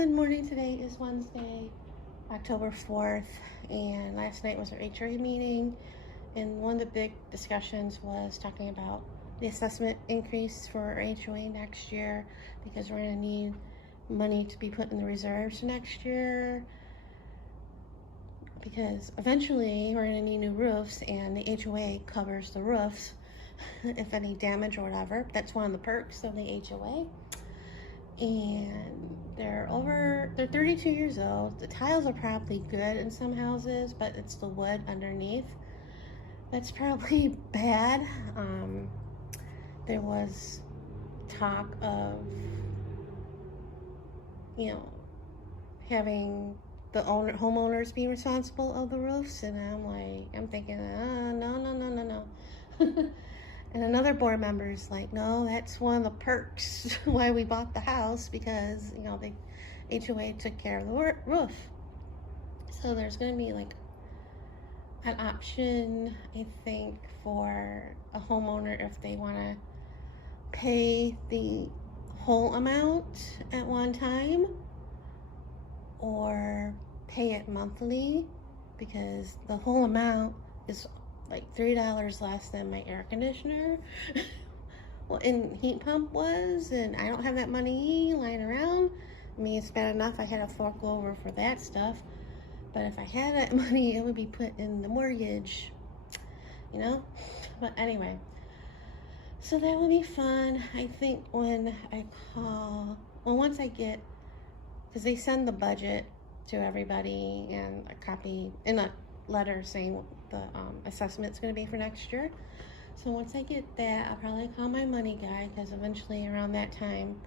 Good morning. Today is Wednesday, October 4th, and last night was our HRA meeting, and one of the big discussions was talking about the assessment increase for our HOA next year, because we're going to need money to be put in the reserves next year, because eventually we're going to need new roofs, and the HOA covers the roofs if any damage or whatever. That's one of the perks of the HOA. And they're 32 years old. The tiles are probably good in some houses, but it's the wood underneath that's probably bad. There was talk of, having the homeowners be responsible of the roofs, and I'm thinking, no. And another board member is like, no, that's one of the perks why we bought the house, because, the HOA took care of the roof. So there's going to be like an option, I think, for a homeowner if they want to pay the whole amount at one time or pay it monthly, because the whole amount is like $3 less than my air conditioner well, and heat pump was, and I don't have that money lying around. I mean, it's bad enough I had to fork over for that stuff, but if I had that money, it would be put in the mortgage, But anyway, so that will be fun. I think when I call, once I get, because they send the budget to everybody and a copy in a letter saying what the assessment's going to be for next year. So once I get that, I'll probably call my money guy, because eventually around that time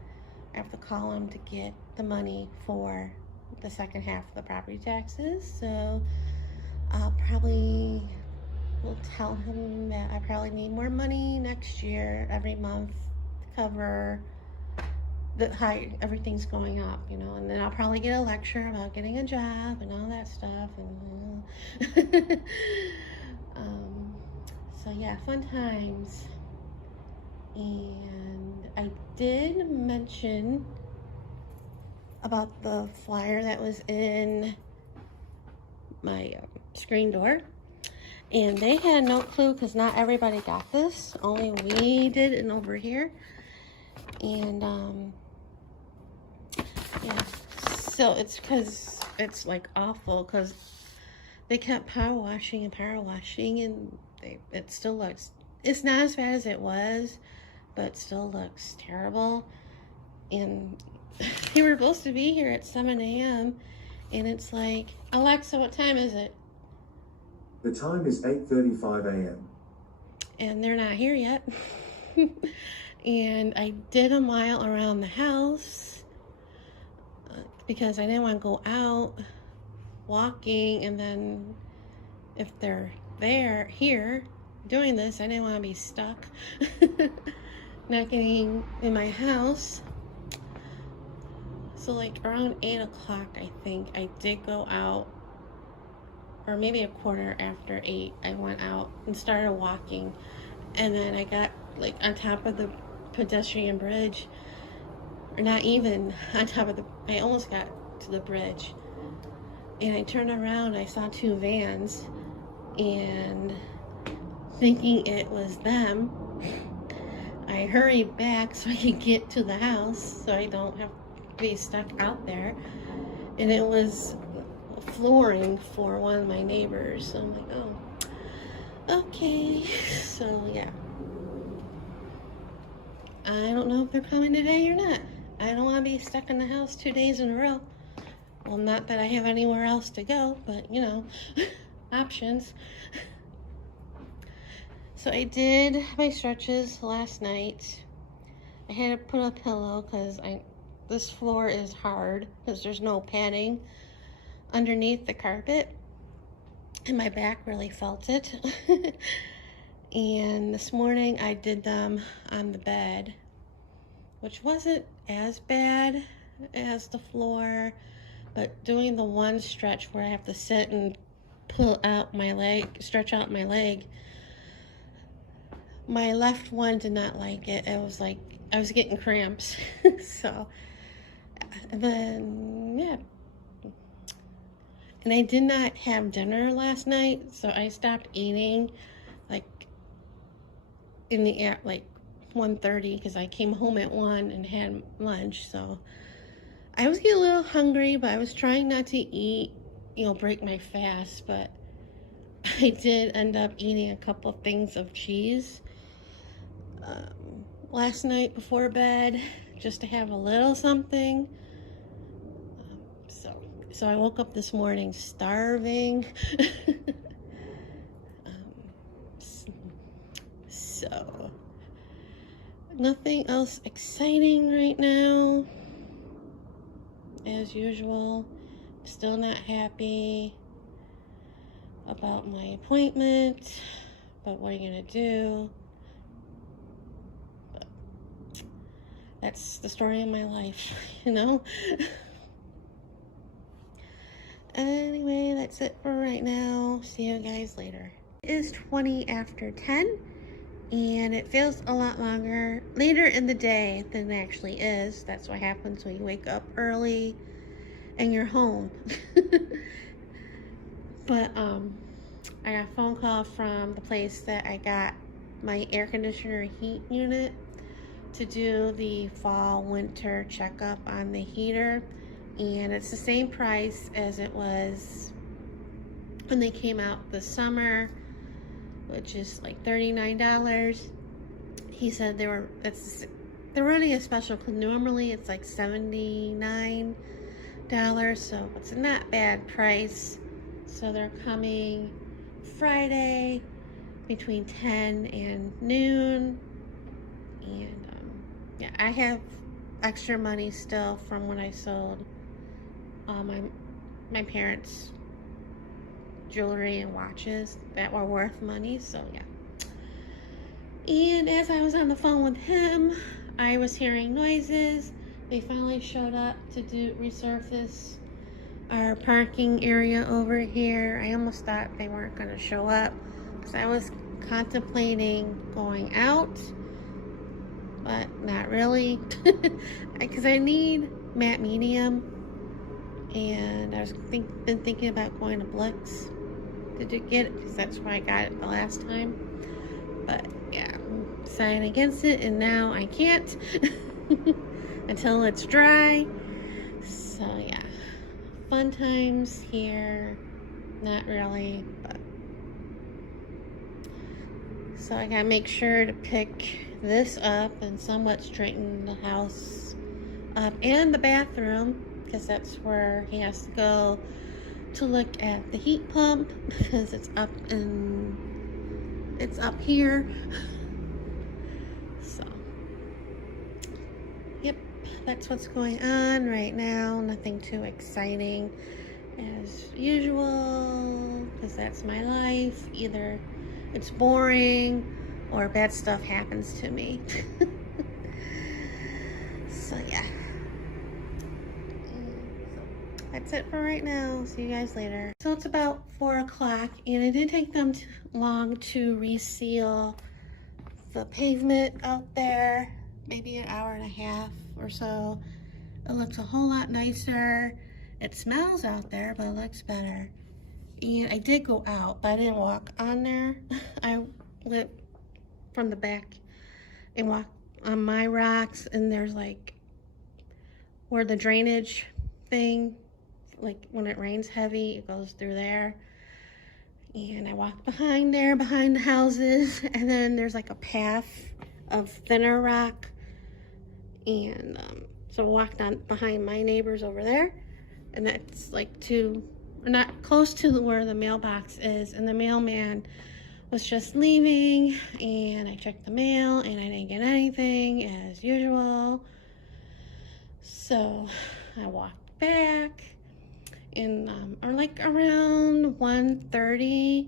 I have to call him to get the money for the second half of the property taxes. So I'll probably will tell him that I probably need more money next year every month to cover the high everything's going up, and then I'll probably get a lecture about getting a job and all that stuff, and so yeah, fun times. And I did mention about the flyer that was in my screen door, and they had no clue, because not everybody got this, only we did, and over here. And yeah, so it's because it's like awful, because they kept power washing, and it still looks, it's not as bad as it was, but it still looks terrible. And we were supposed to be here at 7 a.m. and it's like, Alexa, what time is it? The time is 8:35 a.m. And they're not here yet. And I did a mile around the house because I didn't want to go out walking, and then if they're here doing this, I didn't want to be stuck not getting in my house. So like around 8 o'clock, I think I did go out, or maybe a quarter after 8, I went out and started walking, and then I got like on top of the pedestrian bridge, or not even on top of I almost got to the bridge, and I turned around, I saw 2 vans, and thinking it was them, I hurried back so I could get to the house so I don't have to be stuck out there. And it was flooring for one of my neighbors, so I'm like, oh, okay. So yeah, I don't know if they're coming today or not. I don't want to be stuck in the house 2 days in a row. Well, not that I have anywhere else to go, but options. So I did my stretches last night. I had to put a pillow because this floor is hard because there's no padding underneath the carpet, and my back really felt it. And this morning I did them on the bed, which wasn't as bad as the floor, but doing the one stretch where I have to sit and pull out my leg, stretch out my leg, my left one did not like it. It was like I was getting cramps. So And then, yeah. And I did not have dinner last night, so I stopped eating like in the air, like 1:30, because I came home at 1 and had lunch. So I was getting a little hungry, but I was trying not to eat, break my fast. But I did end up eating a couple of things of cheese last night before bed, just to have a little something. So I woke up this morning starving. So nothing else exciting right now. As usual, still not happy about my appointment, but what are you gonna do? But that's the story of my life, Anyway, that's it for right now. See you guys later. It is 20 after 10, and it feels a lot later in the day than it actually is. That's what happens when you wake up early and you're home. But I got a phone call from the place that I got my air conditioner heat unit to do the fall winter checkup on the heater, and it's the same price as it was when they came out this summer, which is like $39. He said they're running a special, because normally it's like $79, so it's a not bad price. So they're coming Friday between 10 and noon. And yeah, I have extra money still from when I sold my parents' jewelry and watches that were worth money. So yeah. And as I was on the phone with him, I was hearing noises. They finally showed up to resurface our parking area over here. I almost thought they weren't going to show up, because I was contemplating going out, but not really, because I need matte medium, and I was been thinking about going to Blix to get it, because that's where I got it the last time. But yeah, I'm deciding against it, and now I can't until it's dry. So yeah, fun times here. Not really, but so I gotta make sure to pick this up and somewhat straighten the house up and the bathroom, because that's where he has to go to look at the heat pump, because it's up here. So yep, that's what's going on right now. Nothing too exciting as usual, because that's my life. Either it's boring or bad stuff happens to me. So yeah, that's it for right now. See you guys later. So it's about 4 o'clock, and it didn't take them too long to reseal the pavement out there. Maybe an hour and a half or so. It looks a whole lot nicer. It smells out there, but it looks better. And I did go out, but I didn't walk on there. I went from the back and walked on my rocks, and there's like where the drainage thing, like when it rains heavy, it goes through there. And I walked behind there, behind the houses, and then there's like a path of thinner rock. And so I walked on behind my neighbors over there, and that's like not close to where the mailbox is. And the mailman was just leaving, and I checked the mail, and I didn't get anything as usual. So I walked back, and or like around 1:30,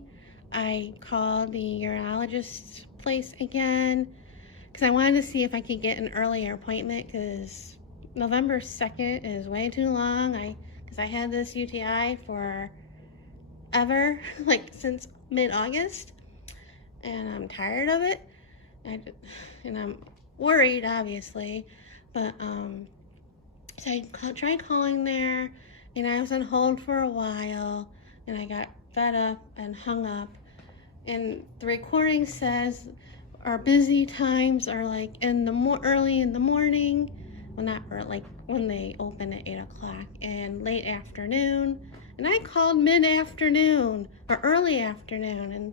I called the urologist place again, because I wanted to see if I could get an earlier appointment, because November 2nd is way too long. Because I had this UTI for ever, like since mid-August, and I'm tired of it, and I'm worried, obviously, but So I tried calling there, and I was on hold for a while, and I got fed up and hung up. And the recording says our busy times are like in the early in the morning, well not early, like when they open at 8 o'clock, and late afternoon. And I called mid-afternoon or early afternoon, and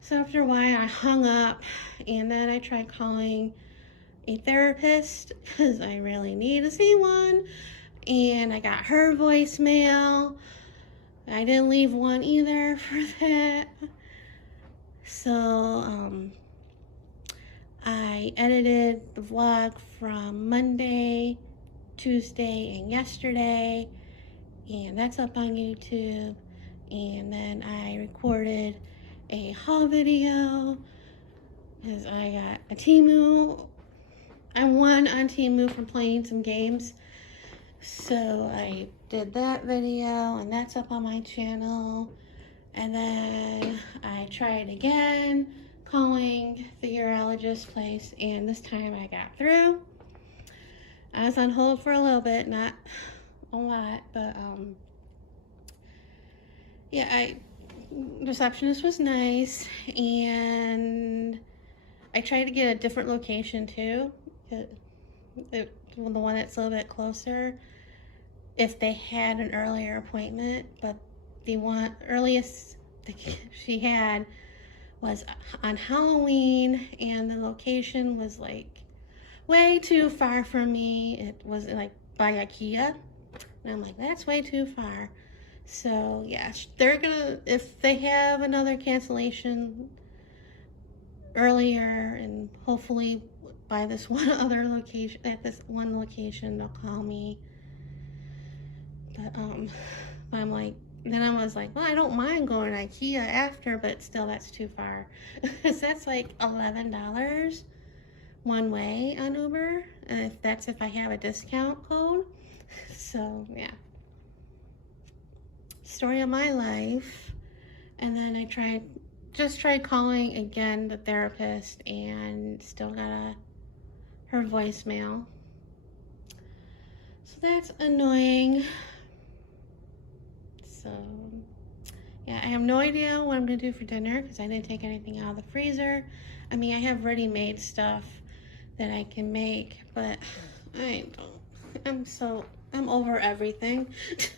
so after a while I hung up, and then I tried calling a therapist because I really need to see one, and I got her voicemail. I didn't leave one either for that. So I edited the vlog from Monday, Tuesday, and yesterday, and that's up on YouTube. And then I recorded a haul video because I got a Temu. I won on Temu from playing some games, so I did that video, and that's up on my channel. And then I tried again calling the urologist place, and this time I got through. I was on hold for a little bit, not a lot, but yeah, receptionist was nice, and I tried to get a different location too. The one that's a little bit closer, if they had an earlier appointment, but the one earliest she had was on Halloween, and the location was like way too far from me. It was like by IKEA, and I'm like, that's way too far. So yeah, they're gonna, if they have another cancellation earlier, and hopefully by this one other location, at this one location, they'll call me. But I'm like, then I was like, well, I don't mind going to IKEA after, but still that's too far. Because that's like $11 one way on Uber, and if I have a discount code. So yeah, story of my life. And then I just tried calling again the therapist, and still got her voicemail. So that's annoying. So yeah, I have no idea what I'm gonna do for dinner because I didn't take anything out of the freezer. I mean, I have ready-made stuff that I can make, but I don't. I'm over everything. It's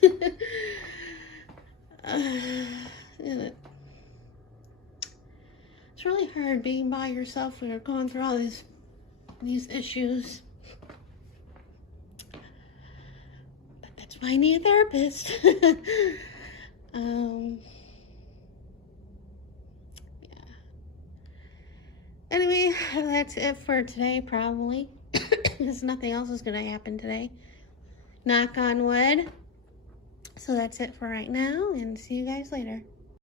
really hard being by yourself when you're going through all these issues. But that's why I need a therapist. Yeah. Anyway, that's it for today, probably. Because nothing else is going to happen today. Knock on wood. So that's it for right now, and see you guys later.